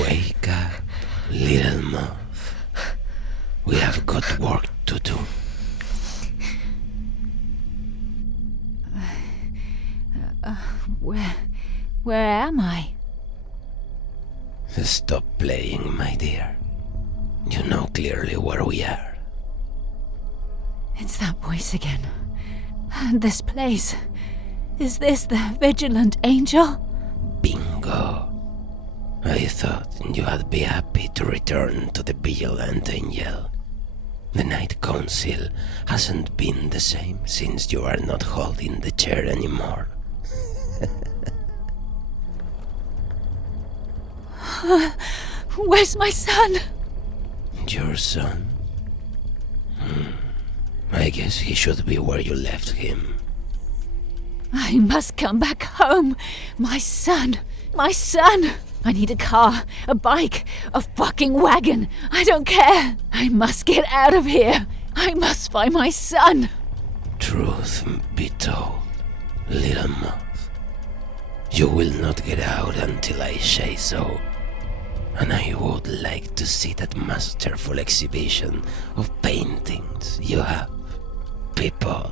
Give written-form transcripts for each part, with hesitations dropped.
Wake up, little moth. We have got work to do. Where am I? Stop playing, my dear. You know clearly where we are. It's that voice again. This place. Is this the Vigilant Angel? Bingo. I thought you'd be happy to return to the Vigilant Angel. The Night Council hasn't been the same since you are not holding the chair anymore. Where's my son? Your son? I guess he should be where you left him. I must come back home. My son. My son. I need a car, a bike, a fucking wagon. I don't care. I must get out of here. I must find my son. Truth be told, little moth, you will not get out until I say so. And I would like to see that masterful exhibition of paintings you have, people.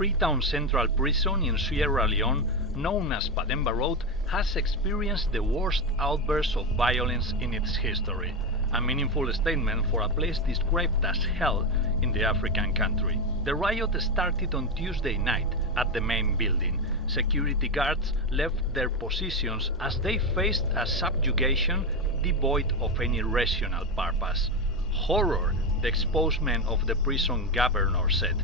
Freetown Central Prison in Sierra Leone, known as Pademba Road, has experienced the worst outburst of violence in its history. A meaningful statement for a place described as hell in the African country. The riot started on Tuesday night at the main building. Security guards left their positions as they faced a subjugation devoid of any rational purpose. Horror, the spokesman of the prison governor said.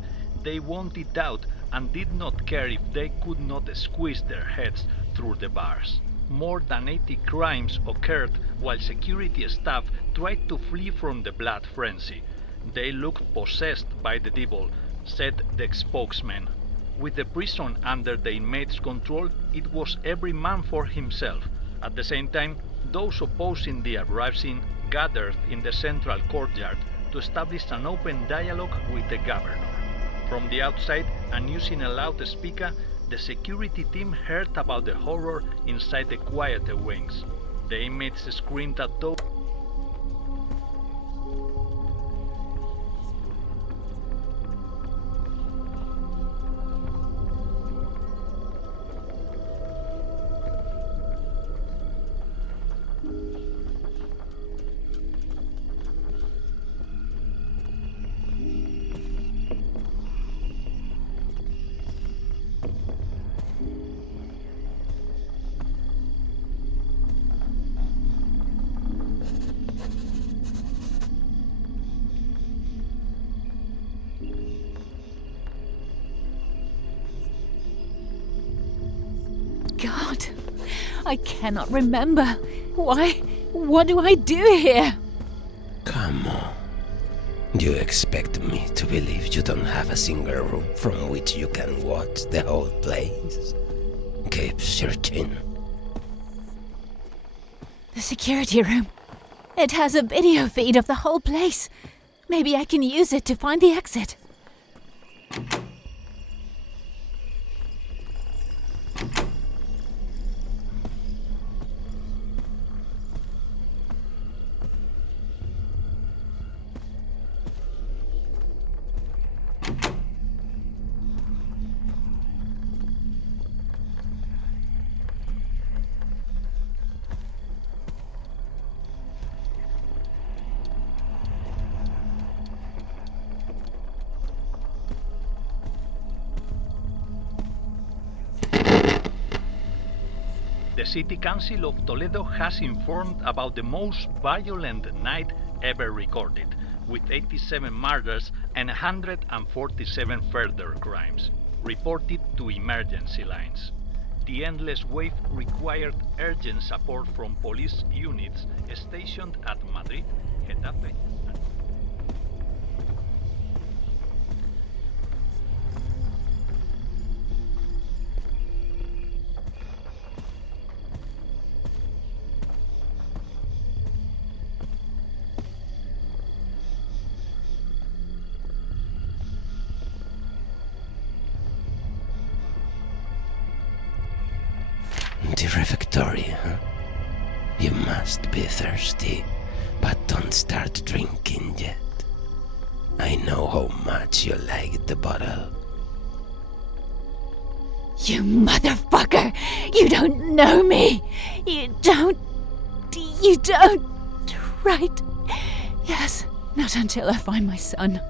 They wanted out and did not care if they could not squeeze their heads through the bars. More than 80 crimes occurred while security staff tried to flee from the blood frenzy. They looked possessed by the devil, said the spokesman. With the prison under the inmates' control, it was every man for himself. At the same time, those opposing the uprising gathered in the central courtyard to establish an open dialogue with the governor. From the outside, and using a loudspeaker, the security team heard about the horror inside the quieter wings. The inmates screamed at those God, I cannot remember. Why? What do I do here? Come on. Do you expect me to believe you don't have a single room from which you can watch the whole place? Keep searching. The security room. It has a video feed of the whole place. Maybe I can use it to find the exit. The City Council of Toledo has informed about the most violent night ever recorded, with 87 murders and 147 further crimes, reported to emergency lines. The endless wave required urgent support from police units stationed at Madrid, Getafe, and The refectory, huh? You must be thirsty, but don't start drinking yet. I know how much you like the bottle. You motherfucker! You don't know me! You don't... Right? Yes, not until I find my son.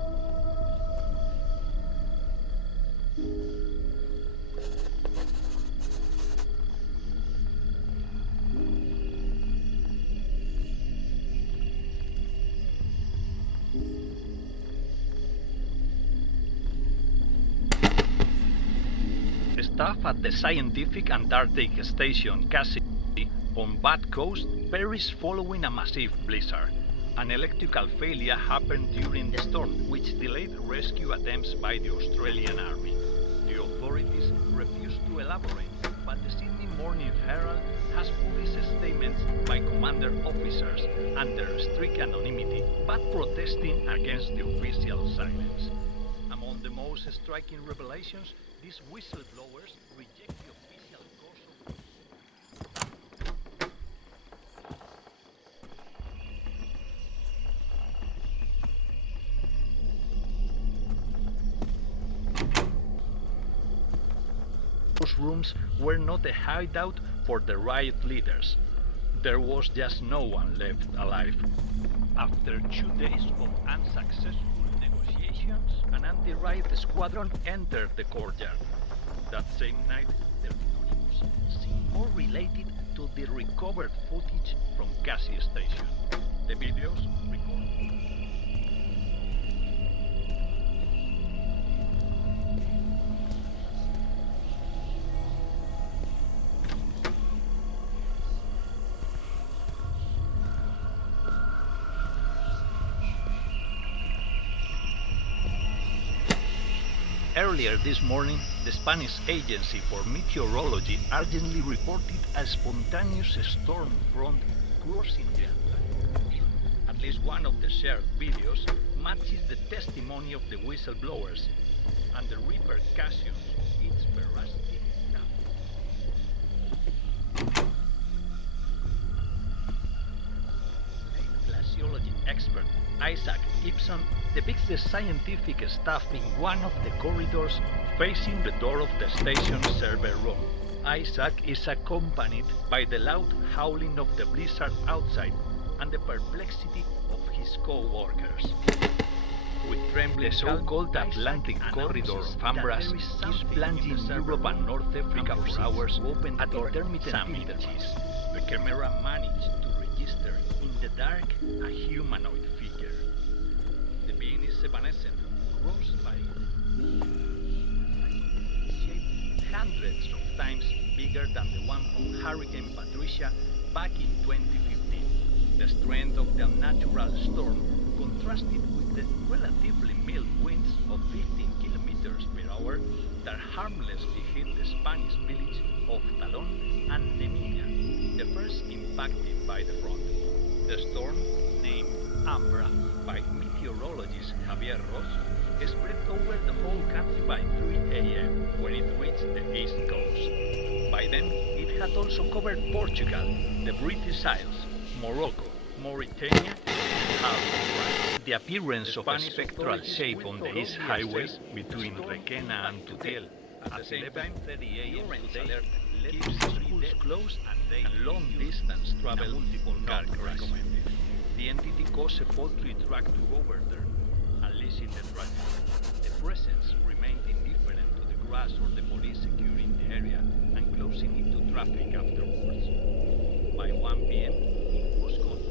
Staff at the Scientific Antarctic Station Cassidy on Bad Coast perished following a massive blizzard. An electrical failure happened during the storm, which delayed rescue attempts by the Australian Army. The authorities refused to elaborate, but the Sydney Morning Herald has published statements by commander officers under strict anonymity, but protesting against the official silence. Among the most striking revelations, these whistleblowers reject the official course of... Those rooms were not a hideout for the riot leaders. There was just no one left alive. After 2 days of unsuccessful negotiations, an anti-riot squadron entered the courtyard. That same night, the anonymous seemed more related to the recovered footage from Cassie Station. The videos recorded. Earlier this morning, the Spanish Agency for Meteorology urgently reported a spontaneous storm front crossing the Atlantic. At least one of the shared videos matches the testimony of the whistleblowers, and the repercussions its veracity glaciology expert Isaac Gibson depicts the scientific staff in one of the corridors facing the door of the station's server room. Isaac is accompanied by the loud howling of the blizzard outside and the perplexity of his co-workers. With trembling, the so-called Atlantic corridor of Ambras is plunging Europe and North Africa for hours at intermittent intervals. The camera managed to register in the dark a humanoid figure. The being is evanescent, crossed by shape hundreds of times bigger than the one from Hurricane Patricia back in 2015. The strength of the unnatural storm contrasted with the relatively mild winds of 15 kilometers per hour that harmlessly hit the Spanish village of Talón and Nemilla, the first first impacted by the front. The storm, named Ambra by meteorologist Javier Ross, spread over the whole country by 3 a.m. when it reached the east coast. By then, it had also covered Portugal, the British Isles, Morocco, Mauritania, and half of France. The appearance of a spectral shape on the east highway between Requena and Tutiel at 11:30 a.m. today keeps schools closed and long-distance travel multiple car crash. The entity caused a poultry truck to overturn, unleashing the driver. The presence remained indifferent to the grass or the police securing the area and closing it to traffic afterwards. By 1 p.m., it was gone,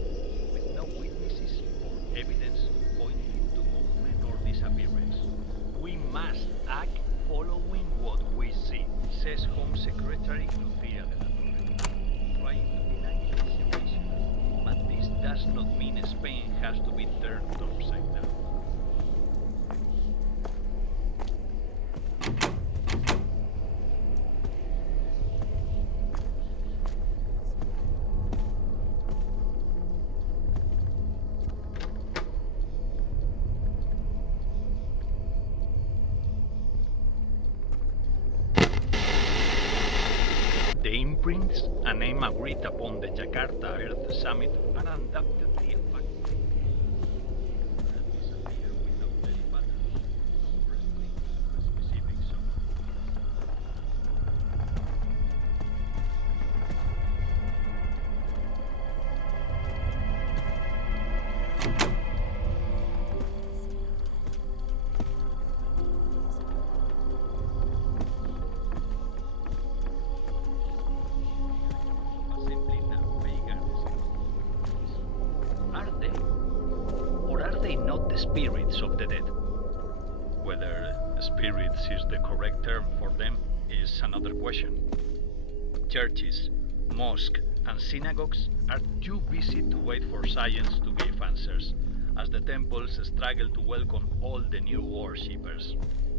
with no witnesses or evidence pointing to movement or disappearance. We must act following what we see, says Home Secretary Lucía de la Torre, trying to be nice and rational, but this does not mean Spain has to be turned upside down. The Imprints, a name agreed upon the Jakarta Earth Summit, are undoubtedly a fact. Disappear without any pattern, corresponding to a specific zone. Assembling a pagan are they? Or are they not the spirits of the dead? Whether spirits is the correct term for them is another question. Churches, mosques, and synagogues are too busy to wait for science to give answers, as the temples struggle to welcome all the new worshippers.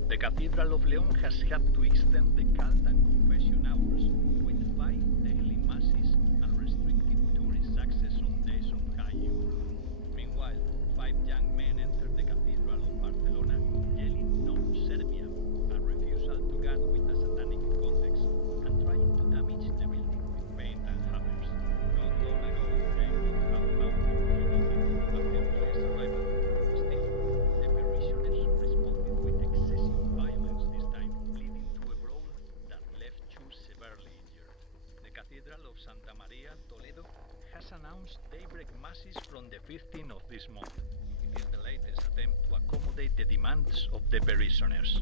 The Cathedral of León has had to extend the cult and confession hours with 5 daily masses and restricted tourist access on days of high eulogy. Meanwhile, 5 young men entered the Cathedral of Barcelona yelling "No Serbia," a refusal to gun with a satanic context, and trying to damage the building with paint and hammers. Not long ago, they would have mounted unity after police arrival. Still, the parishioners responded with excessive violence this time, leading to a brawl that left 2 severely injured. The Cathedral of Santa Maria, Toledo, has announced daybreak masses from the 15th of this month. It is the latest attempt to accommodate the demands of the parishioners.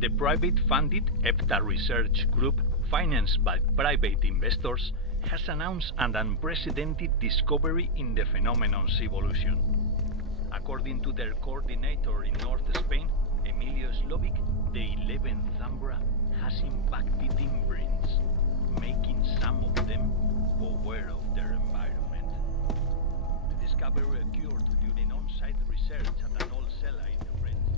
The private-funded EPTA research group, financed by private investors, has announced an unprecedented discovery in the phenomenon's evolution. According to their coordinator in North Spain, Emilio Slovic, the 11th Ambra has impacted Imprints, making some of them aware of their environment. The discovery occurred during on-site research at an old cellar in the French.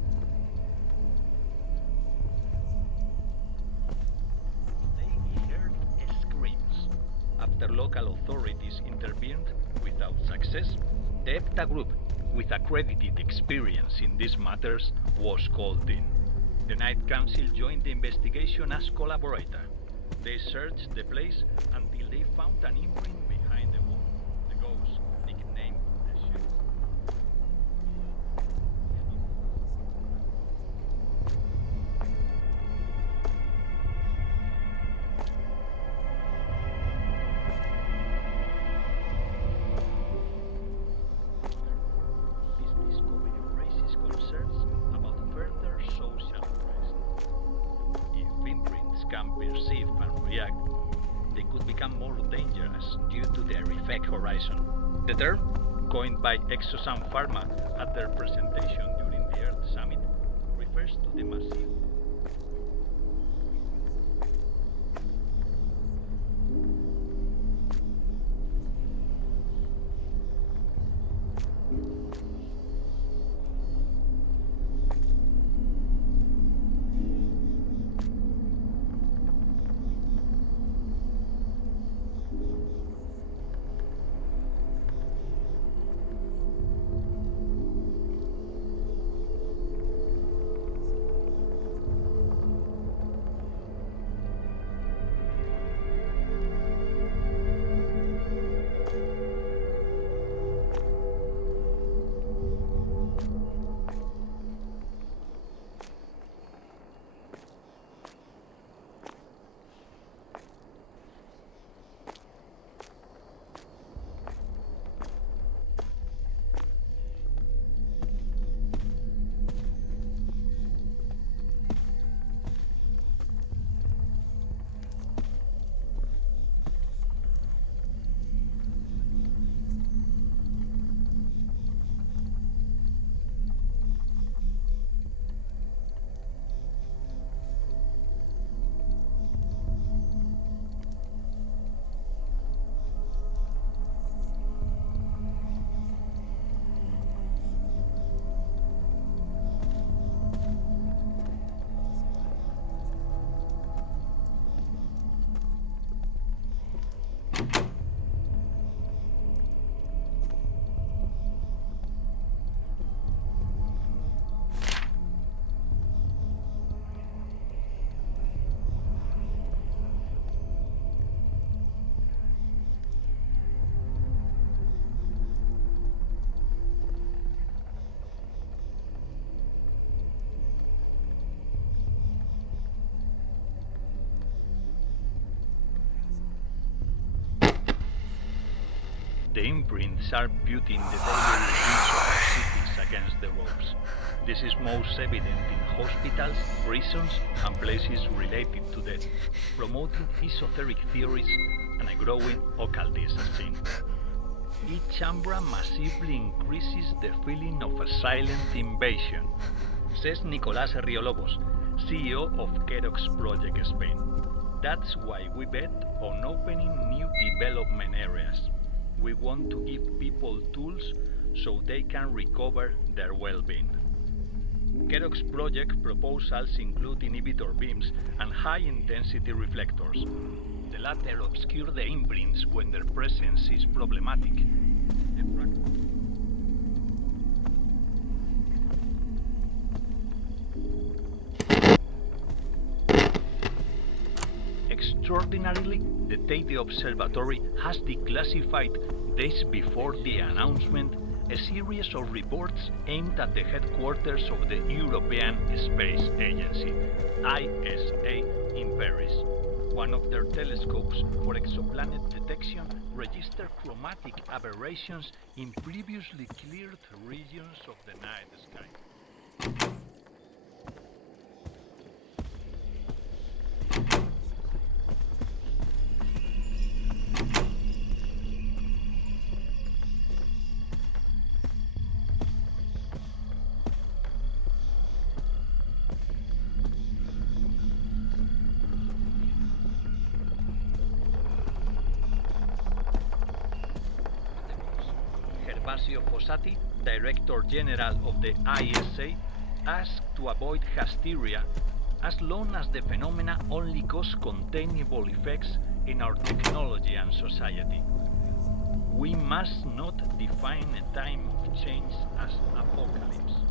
They heard screams. After local authorities intervened without success, the EPTA group, with accredited experience in these matters, was called in. The Night Council joined the investigation as collaborator. They searched the place until they found an imprint behind the wall. The ghost, nicknamed the Shadow. This discovery raises concerns about further social unrest. If imprints can perceive and react, they could become more dangerous due to their effect horizon. The term, coined by Exosound Pharma at their presentation during the Earth Summit, refers to the massive the imprints are putting the daily routines of our cities against the ropes. This is most evident in hospitals, prisons, and places related to death, promoting esoteric theories and a growing occultist scene. Each Umbra massively increases the feeling of a silent invasion, says Nicolás Riolobos, CEO of Kerox Project Spain. That's why we bet on opening new development areas. We want to give people tools so they can recover their well-being. Kerox project proposals include inhibitor beams and high-intensity reflectors. The latter obscure the imprints when their presence is problematic. Extraordinarily, the Teide Observatory has declassified days before the announcement a series of reports aimed at the headquarters of the European Space Agency, ISA, in Paris. One of their telescopes for exoplanet detection registered chromatic aberrations in previously cleared regions of the night sky. Gervasio Fossati, Director General of the ISA, asked to avoid hysteria as long as the phenomena only cause containable effects in our technology and society. We must not define a time of change as apocalypse.